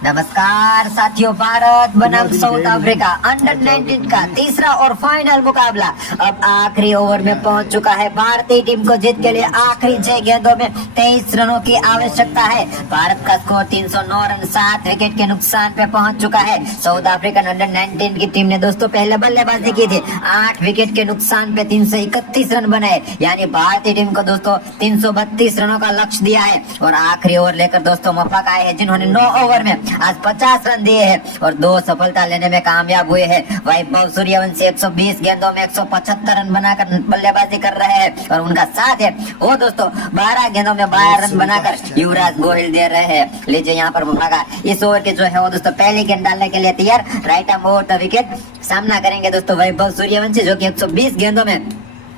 नमस्कार साथियों, भारत बनाम साउथ अफ्रीका अंडर 19 का तीसरा और फाइनल मुकाबला अब आखिरी ओवर में पहुंच चुका है। भारतीय टीम को जीत के लिए आखिरी 6 गेंदों में 23 रनों की आवश्यकता है। भारत का स्कोर 309 रन 7 विकेट के नुकसान पे पहुंच चुका है। साउथ अफ्रीकन अंडर 19 की टीम ने दोस्तों पहले बल्लेबाजी की थी, 8 विकेट के नुकसान पे 331 रन बनाए, यानी भारतीय टीम को दोस्तों 332 रनों का लक्ष्य दिया है। और आखिरी ओवर लेकर दोस्तों मफक आए हैं, जिन्होंने 9 ओवर में आज 50 रन दिए हैं और 2 सफलता लेने में कामयाब हुए हैं। वैभव सूर्यवंशी 120 गेंदों में 175 रन बनाकर बल्लेबाजी कर रहे हैं और उनका साथ है वो दोस्तों 12 गेंदों में 12 रन बनाकर युवराज गोहिल दे रहे हैं। लीजिए यहाँ पर भागा इस ओवर के जो है वो दोस्तों पहली गेंद डालने के लिए तैयार। Right arm over the wicket सामना करेंगे दोस्तों वैभव सूर्यवंशी, जो कि 120 गेंदों में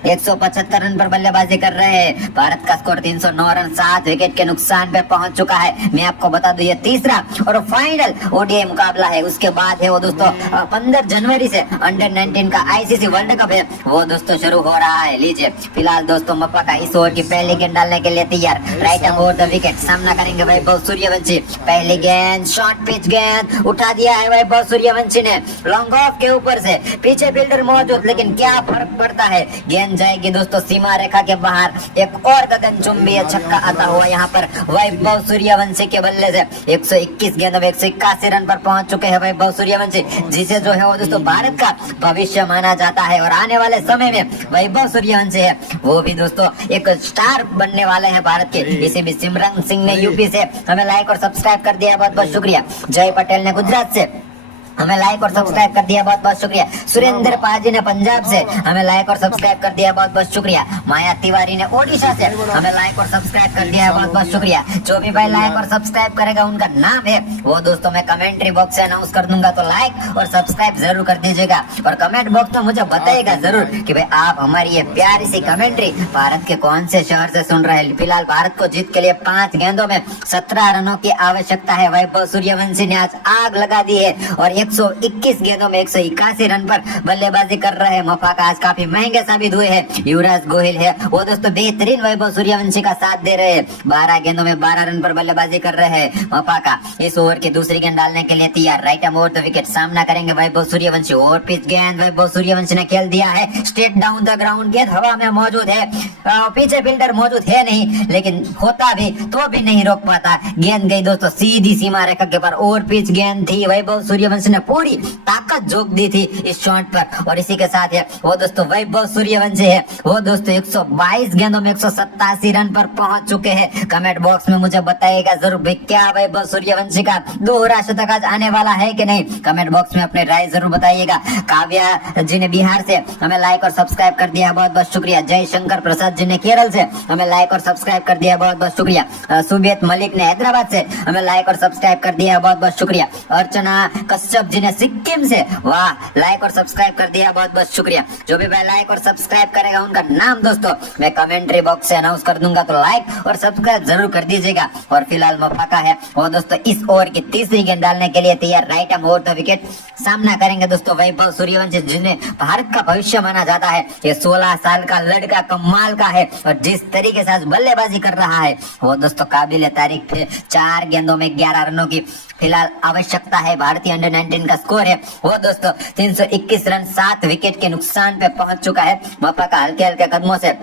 175 रन पर बल्लेबाजी कर रहे हैं। भारत का स्कोर 309 रन 7 विकेट के नुकसान पे पहुंच चुका है। मैं आपको बता दूं ये तीसरा और फाइनल ओडीआई मुकाबला है। उसके बाद है वो दोस्तों 15 जनवरी से अंडर 19 का आईसीसी वर्ल्ड कप है, वो दोस्तों शुरू हो रहा है। लीजिए फिलहाल दोस्तों मप्पा का इस ओवर की पहली गेंद डालने के लिए तैयार। Right arm over the wicket सामना करेंगे वैभव सूर्यवंशी। पहली गेंद शॉर्ट पिच गेंद उठा दिया है वैभव सूर्यवंशी ने लॉन्ग ऑफ के ऊपर से। पीछे फील्डर मौजूद, लेकिन क्या फर्क पड़ता है, गेंद जाएगी दोस्तों सीमा रेखा के बाहर। एक और गगनचुंबी छक्का आता हुआ यहाँ पर वैभव सूर्यवंशी के बल्ले से। 121 गेंदों में 181 रन पर पहुंच चुके हैं वैभव सूर्यवंशी, जिसे जो है वो दोस्तों भारत का भविष्य माना जाता है। और आने वाले समय में वैभव सूर्यवंशी है वो भी दोस्तों एक स्टार बनने वाले हैं भारत के। इसी भी सिमरन सिंह ने यूपी से हमें लाइक और सब्सक्राइब कर दिया, बहुत बहुत शुक्रिया। जय पटेल ने गुजरात से हमें लाइक और सब्सक्राइब कर दिया, बहुत बहुत शुक्रिया। सुरेंद्र पाजी ने पंजाब से हमें लाइक और सब्सक्राइब कर दिया, बहुत बहुत शुक्रिया। माया तिवारी ने ओडिशा से हमें लाइक और सब्सक्राइब कर दिया, बहुत बहुत शुक्रिया। जो भी भाई लाइक और सब्सक्राइब करेगा उनका नाम है वो दोस्तों मैं कमेंट्री बॉक्स से अनाउंस कर दूंगा, तो लाइक और सब्सक्राइब जरूर कर दीजिएगा। और कमेंट बॉक्स में मुझे बताइएगा जरूर कि भाई आप हमारी ये प्यारी सी कमेंट्री भारत के कौन से शहर से सुन रहे हैं। फिलहाल भारत को जीत के लिए 5 गेंदों में 17 रनों की आवश्यकता है। वैभव सूर्यवंशी ने आज आग लगा दी है और 121 गेंदों में 181 रन पर बल्लेबाजी कर रहे हैं। मफाका आज काफी महंगे साबित हुए हैं। युवराज गोहिल है वो दोस्तों बेहतरीन वैभव सूर्यवंशी का साथ दे रहे हैं। 12 गेंदों में 12 रन पर बल्लेबाजी कर रहे हैं मफाका। इस ओवर की दूसरी गेंद डालने के लिए तैयार। Right arm over the wicket सामना करेंगे वैभव सूर्यवंशी। ओवर पिच गेंद वैभव सूर्यवंशी ने खेल दिया है स्ट्रेट डाउन द ग्राउंड। गेंद हवा में मौजूद है, पीछे फील्डर मौजूद है नहीं, लेकिन होता भी तो भी नहीं रोक पाता। गेंद गई दोस्तों सीधी सीमा रेखा के पर। ओवर पिच गेंद थी, वैभव सूर्यवंशी ने पूरी ताकत झोंक दी थी इस शॉट पर। और इसी के साथ है वो दोस्तों वैभव सूर्यवंशी है वो दोस्तों 122 गेंदों में 187 रन पर पहुंच चुके हैं। कमेंट बॉक्स में मुझे बताइएगा जरूर भाई क्या वैभव सूर्यवंशी का दोहरा शतक आज आने वाला है कि नहीं। कमेंट बॉक्स में अपने राय जरूर बताइएगा। काव्या जी ने बिहार से हमें लाइक और सब्सक्राइब कर दिया, बहुत बहुत शुक्रिया। जय शंकर प्रसाद जी ने केरल से हमें लाइक और सब्सक्राइब कर दिया, बहुत बहुत शुक्रिया। सुबेत मलिक ने हैदराबाद से हमें लाइक और सब्सक्राइब कर दिया, बहुत बहुत शुक्रिया। अर्चना कश्यप जी ने सिक्किम से वाह लाइक और सब्सक्राइब कर दिया, बहुत बहुत शुक्रिया। जो भी भाई लाइक और सब्सक्राइब करेगा उनका नाम दोस्तों मैं कमेंट्री बॉक्स से अनाउंस कर दूंगा, तो लाइक और सब्सक्राइब जरूर कर दीजिएगा। और फिलहाल मफाका है वो दोस्तों इस ओवर की तीसरी गेंद डालने के लिए तैयार। Right arm over the wicket सामना करेंगे दोस्तों वैभव सूर्यवंशी, जिन्हें भारत का भविष्य माना जाता है। ये 16 साल का लड़का कमाल का है और जिस तरीके से आज बल्लेबाजी कर रहा है वो दोस्तों काबिल तारीफ है। 4 गेंदों में 11 रनों की फिलहाल आवश्यकता है। भारतीय अंडर 19 का स्कोर है वो दोस्तों 321 रन 7 विकेट के नुकसान पे पहुंच चुका है। मफा का हल्के हल्के कदमों से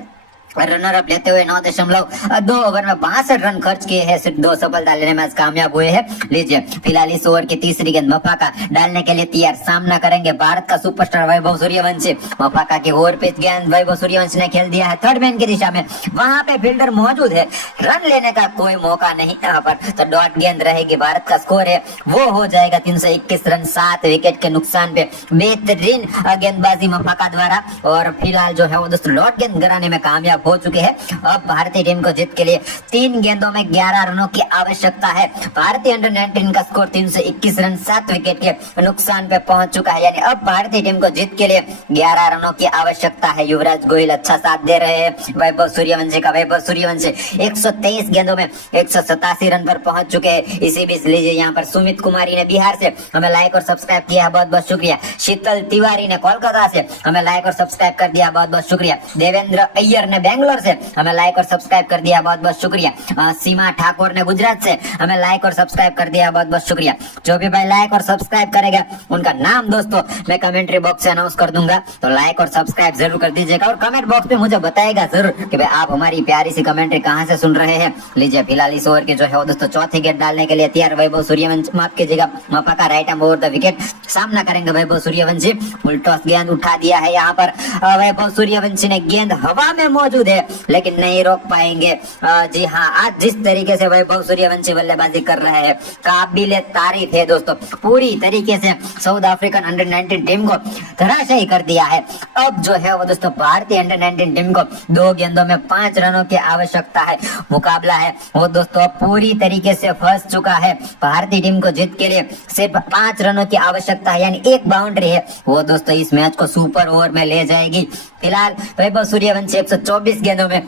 रनर अप लेते हुए 9.2 ओवर में 62 रन खर्च किए हैं, सिर्फ 2 सफलता लेने में आज कामयाब हुए हैं। लीजिए फिलहाल इस ओवर की तीसरी गेंद मफाका डालने के लिए तैयार। सामना करेंगे भारत का सुपरस्टार वैभव सूर्यवंशी। मफाका की ओवर पिच गेंद वैभव सूर्यवंशी ने खेल दिया है थर्ड मैन की दिशा में। वहां पे फील्डर मौजूद है, रन लेने का कोई मौका नहीं यहाँ पर, तो डॉट गेंद रहेगी। भारत का स्कोर है वो हो जाएगा 321 रन 7 विकेट के नुकसान पे। बेहतरीन गेंदबाजी मफाका द्वारा और फिलहाल जो है वो दोस्तों डॉट गेंद गिराने में कामयाब हो चुके हैं। अब भारतीय टीम को जीत के लिए 3 गेंदों में 11 रनों की आवश्यकता है। भारतीय अंडर 19 का स्कोर 321 रन 7 विकेट के नुकसान पे पहुंच चुका है, यानी अब भारतीय टीम को जीत के लिए 11 रनों की आवश्यकता है। युवराज गोहिल अच्छा साथ दे रहे हैं वैभव सूर्यवंशी का। वैभव सूर्यवंशी 123 गेंदों में 187 रन पर पहुंच चुके हैं। इसी बीच लीजिए यहाँ पर सुमित कुमारी ने बिहार से हमें लाइक और सब्सक्राइब किया, बहुत बहुत शुक्रिया। शीतल तिवारी ने कोलकाता से हमें लाइक और सब्सक्राइब कर दिया, बहुत बहुत शुक्रिया। देवेंद्र अय्यर ने बेंगलोर से हमें लाइक और सब्सक्राइब कर दिया, बहुत बहुत शुक्रिया। सीमा ठाकुर ने गुजरात से हमें लाइक और सब्सक्राइब कर दिया, बहुत बहुत शुक्रिया। जो भी भाई लाइक और सब्सक्राइब करेगा उनका नाम दोस्तों मैं कमेंट्री बॉक्स से अनाउंस कर दूंगा, तो लाइक और सब्सक्राइब जरूर कर दीजिएगा और कमेंट बॉक्स में मुझे बताएगा जरूर कि भाई आप हमारी प्यारी सी कमेंट्री कहाँ से सुन रहे हैं। लीजिए फिलहाल इस ओवर की जो है वो दोस्तों चौथी गेंद डालने के लिए तैयार वैभव सूर्यवंशी, माफ कीजिएगा मपा का right arm over the wicket, सामना करेंगे वैभव सूर्यवंशी। फुल टॉस गेंद उठा दिया है यहाँ पर वैभव सूर्यवंशी ने, गेंद हवा में मौजूद है लेकिन नहीं रोक पाएंगे। जी हाँ, आज जिस तरीके से वैभव सूर्यवंशी बल्लेबाजी कर रहे हैं काबिले तारीफ है दोस्तों, पूरी तरीके से साउथ अफ्रीकन अंडर 19 टीम को धराशायी कर दिया है। अब जो है वो दोस्तों भारतीय अंडर 19 टीम को 2 गेंदों में 5 रनों की आवश्यकता है। मुकाबला है वो दोस्तों पूरी तरीके से फंस चुका है। भारतीय टीम को जीत के लिए सिर्फ 5 रनों की आवश्यकता है, यानी एक बाउंड्री है वो दोस्तों इस मैच को सुपर ओवर में ले जाएगी। फिलहाल वैभव सूर्यवंशी 124 गेंदों में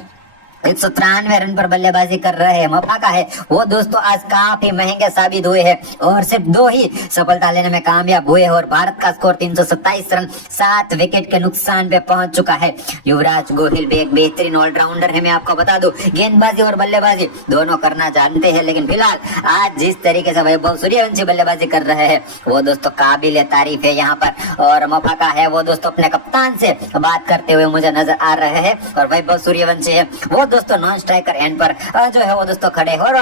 193 रन पर बल्लेबाजी कर रहे हैं। मफा का है वो दोस्तों आज काफी महंगे साबित हुए हैं और सिर्फ 2 ही सफलता लेने में कामयाब हुए हैं और भारत का स्कोर 327 रन 7 विकेट के नुकसान पे पहुंच चुका है। युवराज गोहिल भी एक बेहतरीन ऑलराउंडर है, मैं आपको बता दूं गेंदबाजी और बल्लेबाजी दोनों करना जानते हैं, लेकिन फिलहाल आज जिस तरीके से वैभव सूर्यवंशी बल्लेबाजी कर रहे हैं वो दोस्तों काबिले तारीफ है यहाँ पर। और मफा का है वो दोस्तों अपने कप्तान से बात करते हुए मुझे नजर आ रहे हैं और वैभव सूर्यवंशी है वो दोस्तों नॉन स्ट्राइकर एंड पर जो है वो दोस्तों खड़े और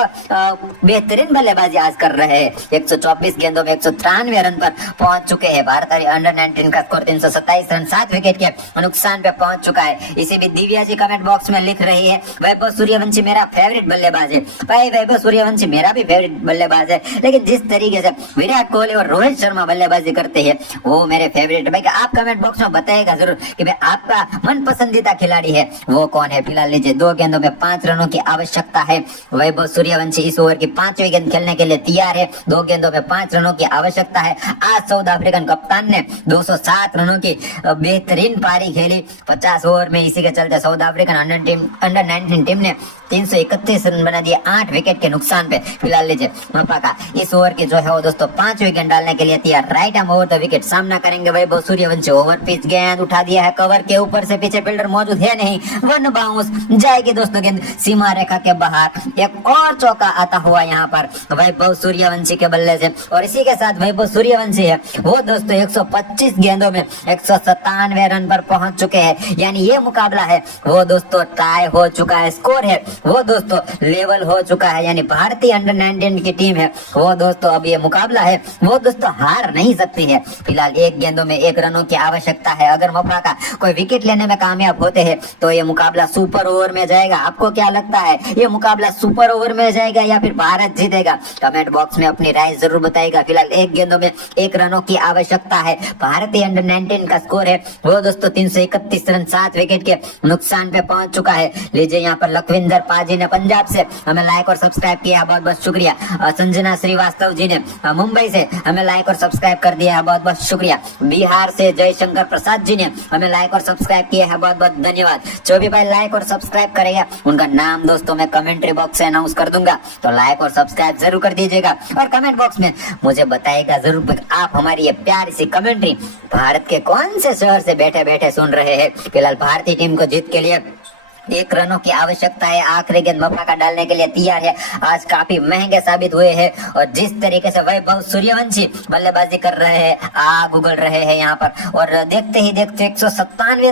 बेहतरीन बल्लेबाजी आज कर रहे हैं। 124 गेंदों में 193 रन पर पहुंच चुके हैं। भारत अंडर 19 का स्कोर 327 रन 7 विकेट के नुकसान पे पहुंच चुका है। इसे भी दिव्या जी कमेंट बॉक्स में लिख रही है वैभव सूर्यवंशी मेरा फेवरेट बल्लेबाज है। भाई वैभव सूर्यवंशी मेरा भी फेवरेट बल्लेबाज है, लेकिन जिस तरीके से विराट कोहली और रोहित शर्मा बल्लेबाजी करते हैं वो मेरे फेवरेट। भाई आप कमेंट बॉक्स में बताएगा जरूर कि भाई आपका मन पसंदीदा खिलाड़ी है वो कौन है। फिलहाल लीजिए 2 गेंदों में 5 रनों की आवश्यकता है। वैभव सूर्यवंशी इस ओवर की 5वीं गेंद खेलने के लिए तैयार है। 2 गेंदों में 5 रनों की आवश्यकता है। आज साउथ अफ्रीकन कप्तान ने 207 रनों की बेहतरीन पारी खेली 50 ओवर में। इसी के चलते साउथ अफ्रीकन अंडर 19 टीम ने 331 रन बना दिए 8 विकेट के नुकसान पे। फिलहाल लीजिए मपा का इस ओवर की जो है वो दोस्तों 5वीं गेंद डालने के लिए तैयार, right arm over the wicket, सामना करेंगे वैभव सूर्यवंशी। ओवर पिच गेंद उठा दिया है, कवर के ऊपर से, पीछे फील्डर मौजूद है नहीं, वन बाउंस जाएगी दोस्तों गेंद सीमा रेखा के बाहर। एक और चौका आता हुआ यहाँ पर वैभव सूर्यवंशी के बल्ले से और इसी के साथ वैभव सूर्यवंशी है वो दोस्तों 125 गेंदों में 197 रन पर पहुंच चुके हैं। यानी ये मुकाबला है वो दोस्तों टाई हो चुका है, स्कोर है वो दोस्तों लेवल हो चुका है। यानी भारतीय अंडर 19 की टीम है वो दोस्तों अब ये मुकाबला है वो दोस्तों हार नहीं सकती है। फिलहाल 1 गेंदों में 1 रनों की आवश्यकता है। अगर मफा का कोई विकेट लेने में कामयाब होते हैं तो ये मुकाबला सुपर ओवर में जाएगा। आपको क्या लगता है ये मुकाबला सुपर ओवर में जाएगा या फिर भारत जीतेगा? कमेंट बॉक्स में अपनी राय जरूर बताएगा। फिलहाल 1 गेंदों में 1 रनों की आवश्यकता है। भारतीय अंडर 19 का स्कोर है वो दोस्तों 331 रन 7 विकेट के नुकसान पे पहुंच चुका है। लीजिए यहाँ पर लखविंदर पाजी ने पंजाब से हमें लाइक और सब्सक्राइब किया, बहुत बहुत शुक्रिया। संजना श्रीवास्तव जी ने मुंबई से हमें लाइक और सब्सक्राइब कर दिया है, बहुत बहुत शुक्रिया। बिहार से जयशंकर प्रसाद जी ने हमें लाइक और सब्सक्राइब किया है, बहुत बहुत धन्यवाद। जो भी भाई लाइक और सब्सक्राइब करेगा उनका नाम दोस्तों मैं कमेंट्री बॉक्स से अनाउंस कर दूंगा, तो लाइक और सब्सक्राइब जरूर कर दीजिएगा और कमेंट बॉक्स में मुझे बताइएगा जरूर आप हमारी ये प्यारी सी कमेंट्री भारत के कौन से शहर से बैठे बैठे सुन रहे हैं। फिलहाल भारतीय टीम को जीत के लिए 1 रनों की आवश्यकता है। आखिरी गेंद मफा का डालने के लिए तैयार है। आज काफी महंगे साबित हुए हैं और जिस तरीके से वैभव सूर्यवंशी बल्लेबाजी कर रहे हैं आग उगल रहे हैं यहाँ पर और देखते ही देखते 197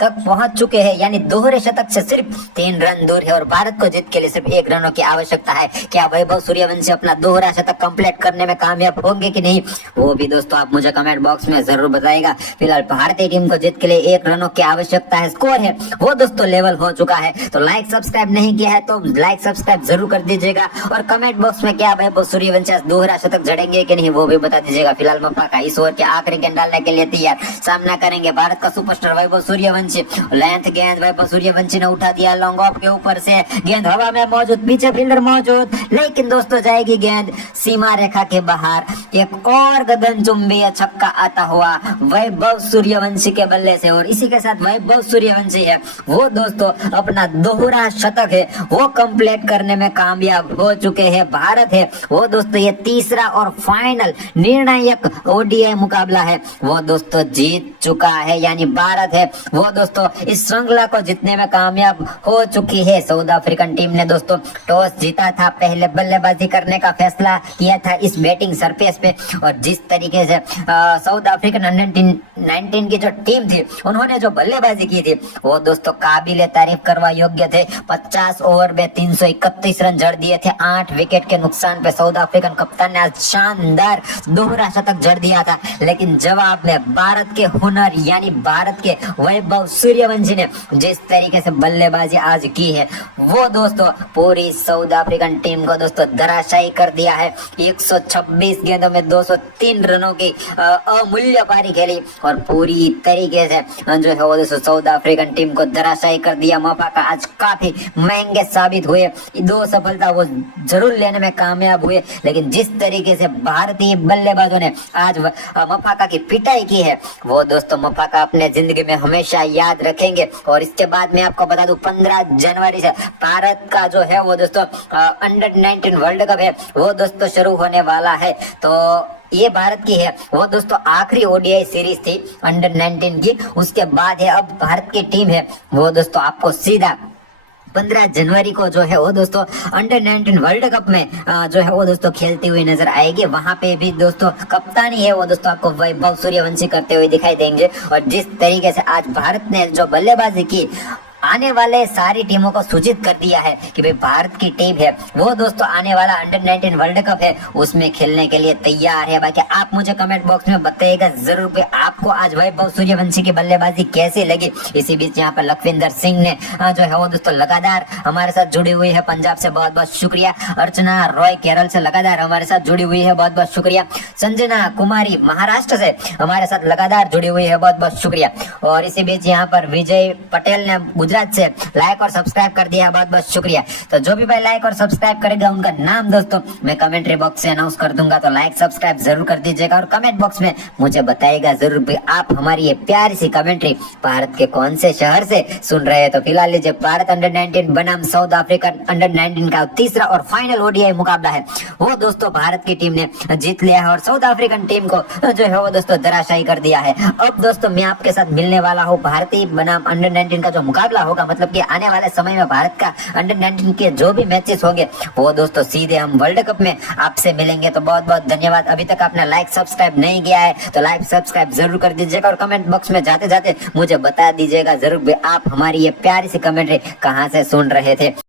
तक पहुंच चुके हैं। यानी दोहरे शतक से सिर्फ 3 रन दूर है और भारत को जीत के लिए सिर्फ 1 रनों की आवश्यकता है। क्या वैभव सूर्यवंशी अपना दोहरा शतक कंप्लीट करने में कामयाब होंगे कि नहीं, वो भी दोस्तों आप मुझे कमेंट बॉक्स में जरूर बताइएगा। फिलहाल भारतीय टीम को जीत के लिए 1 रनों की आवश्यकता है। स्कोर है वो दोस्तों लेवल हो चुका है। तो लाइक सब्सक्राइब नहीं किया है तो लाइक सब्सक्राइब जरूर कर दीजिएगा और कमेंट बॉक्स में क्या वैभव सूर्यवंशी दोहरा शतक जड़ेंगे कि नहीं वो भी बता दीजिएगा। फिलहाल मफा का इस ओवर के आखिरी गेंद डालने के लिए तैयार, सामना करेंगे भारत का सुपरस्टार वैभव सूर्यवंशी। लेंथ गेंद वैभव सूर्यवंशी ने उठा दिया लॉन्ग ऑफ के ऊपर से, गेंद हवा में मौजूद, पीछे फील्डर मौजूद, लेकिन दोस्तों जाएगी गेंद सीमा रेखा के बाहर। एक और गगनचुंबी छक्का आता हुआ वैभव सूर्यवंशी के बल्ले से, और इसी के साथ वैभव सूर्यवंशी है वो दोस्तों अपना दोहरा शतक है वो कंप्लीट करने में कामयाब हो चुके हैं। भारत है वो दोस्तों ये तीसरा और फाइनल निर्णायक ओडीआई मुकाबला है वो दोस्तों जीत चुका है, यानी भारत है वो दोस्तों इस श्रृंखला को जीतने में कामयाब हो चुकी है। साउथ अफ्रीकन टीम ने दोस्तों टॉस जीता था, पहले बल्लेबाजी करने का फैसला किया था इस बैटिंग सरफेस पे, और जिस तरीके से साउथ अफ्रीकन अंडर 19 की जो टीम थी उन्होंने जो बल्लेबाजी की थी वो दोस्तों काबिले तारीफ करवा योग्य थे। 50 ओवर में 331 रन जड़ दिए थे, 8 विकेट के नुकसान पे साउथ अफ्रीकन कप्तान ने आज शानदार दोहरा शतक जड़ दिया था, लेकिन जवाब में भारत के हुनर यानी भारत के वैभव सूर्यवंशी ने जिस तरीके से बल्लेबाजी आज की है वो दोस्तों पूरी साउथ अफ्रीकन टीम को दोस्तों धराशायी कर दिया है। 126 गेंदों में 203 रनों की अमूल्य पारी खेली और पूरी तरीके से जो है वो दोस्तों साउथ अफ्रीकन टीम को धराशायी कर दिया। मफाका आज काफी महंगे साबित हुए, 2 सफलता वो जरूर लेने में कामयाब हुए, लेकिन जिस तरीके से भारतीय बल्लेबाजों ने आज मफाका की पिटाई की है वो दोस्तों मफाका अपने जिंदगी में हमेशा याद रखेंगे। और इसके बाद मैं आपको बता दूं 15 जनवरी से भारत का जो है वो दोस्तों अंडर 19 वर्ल्ड कप है वो दोस्तों शुरू होने वाला है। तो ये भारत की है वो दोस्तों आखिरी ओडीआई सीरीज थी अंडर 19 की, उसके बाद है अब भारत की टीम है वो दोस्तों आपको सीधा 15 जनवरी को जो है वो दोस्तों अंडर 19 वर्ल्ड कप में जो है वो दोस्तों खेलती हुई नजर आएगी। वहां पे भी दोस्तों कप्तानी है वो दोस्तों आपको वैभव सूर्यवंशी करते हुए दिखाई देंगे। और जिस तरीके से आज भारत ने जो बल्लेबाजी की आने वाले सारी टीमों को सूचित कर दिया है कि भाई भारत की टीम है वो दोस्तों आने वाला अंडर 19 वर्ल्ड कप है उसमें खेलने के लिए तैयार है। बाकी आप मुझे कमेंट बॉक्स में बताइएगा जरूर कि आपको आज वैभव सूर्यवंशी की बल्लेबाजी कैसी लगी। इसी बीच यहाँ पर लखविंदर सिंह ने जो है वो दोस्तों लगातार हमारे साथ जुड़ी हुई है, पंजाब से बहुत बहुत शुक्रिया। अर्चना रॉय केरल से लगातार हमारे साथ जुड़ी हुई है, बहुत बहुत शुक्रिया। संजना कुमारी महाराष्ट्र से हमारे साथ लगातार जुड़ी हुई है, बहुत बहुत शुक्रिया। और इसी बीच यहाँ पर विजय पटेल ने गुजरात से लाइक और सब्सक्राइब कर दिया, बहुत बहुत शुक्रिया। तो जो भी भाई लाइक और सब्सक्राइब करेगा उनका नाम दोस्तों मैं कमेंट्री बॉक्स से अनाउंस कर दूंगा, तो लाइक सब्सक्राइब जरूर कर दीजिएगा और कमेंट बॉक्स में मुझे बताइएगा जरूर भी आप हमारी ये प्यारी सी कमेंट्री भारत के कौन से शहर से सुन रहे हैं। तो फिलहाल लीजिए भारत अंडर 19 बनाम साउथ अफ्रीकन अंडर 19 का तीसरा और फाइनल ओडीआई मुकाबला है वो दोस्तों भारत की टीम ने जीत लिया है और साउथ अफ्रीकन टीम को जो है वो दोस्तों धराशायी कर दिया है। अब दोस्तों मैं आपके साथ मिलने वाला हूँ भारतीय बनाम अंडर 19 का जो मुकाबला होगा, मतलब कि आने वाले समय में भारत का अंडर 19 के जो भी मैचेस होंगे वो दोस्तों सीधे हम वर्ल्ड कप में आपसे मिलेंगे। तो बहुत बहुत धन्यवाद। अभी तक आपने लाइक सब्सक्राइब नहीं किया है तो लाइक सब्सक्राइब जरूर कर दीजिएगा और कमेंट बॉक्स में जाते जाते मुझे बता दीजिएगा जरूर भी आप हमारी ये प्यारी सी कमेंट्री कहाँ से सुन रहे थे।